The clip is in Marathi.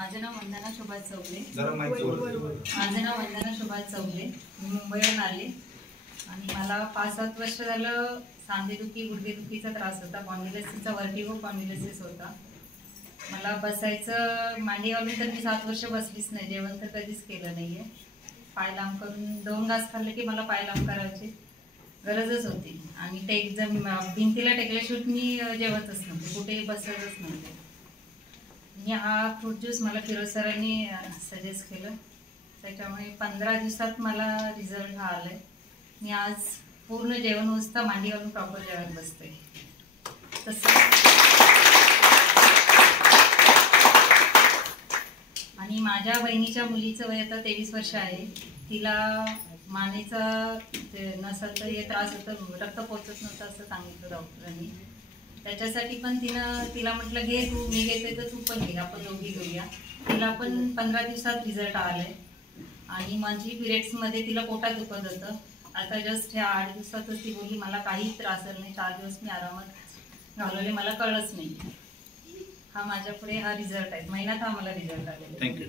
माझे नाव वंदना सुभाष चौगले. माझे नाव वंदना सुभाष चौगले. मी मुंबईहून आले आणि मला 5-7 वर्ष झालं सांधेदुखी गुडघेदुखीचा त्रास होता. स्पॉन्डिलोसिसचा वर्टिगो स्पॉन्डिलोसिस होता. मला बसायचं मांडी घालून तर मी 7 वर्ष बसलीच नाही. जेवण तर कधीच केलं नाहीये. पाय लांब करून 2 घास खाल्ले की मला पाय लांब करायची गरजच होती आणि भिंतीला टेकल्याशिवाय मी जेवतच नव्हते, कुठेही बसतच नव्हते. आणि हा फ्रूट ज्यूस मला फिरोज सरांनी सजेस्ट केलं. त्याच्यामुळे 15 दिवसात मला रिझल्ट हा आलाय. मी आज पूर्ण जेवण उचता मांडी घालून प्रॉपर जेवण बसते. तसं आणि माझ्या बहिणीच्या मुलीचं वय आता 23 वर्ष आहे. तिला मानेचा नसेल तर हे त्रास होतं, रक्त पोचत नव्हतं असं सांगितलं डॉक्टरांनी. त्याच्यासाठी पण तिला म्हटलं घे तू, मी घेते तर तू पण घे, आपण दोघी घेऊया. तिला पण 15 दिवसात रिझल्ट आलाय. आणि माझी पिरियड्समध्ये तिला पोटात दुखत होतं. आता जस्ट ह्या 8 दिवसातच ती बोलली मला काही त्रास झाला नाही. 4 दिवस मी आरामात घालवले, मला कळलंच नाही. हा माझ्या पुढे हा रिझल्ट आहे. महिन्यात हा मला रिझल्ट आलेला आहे. थँक्यू.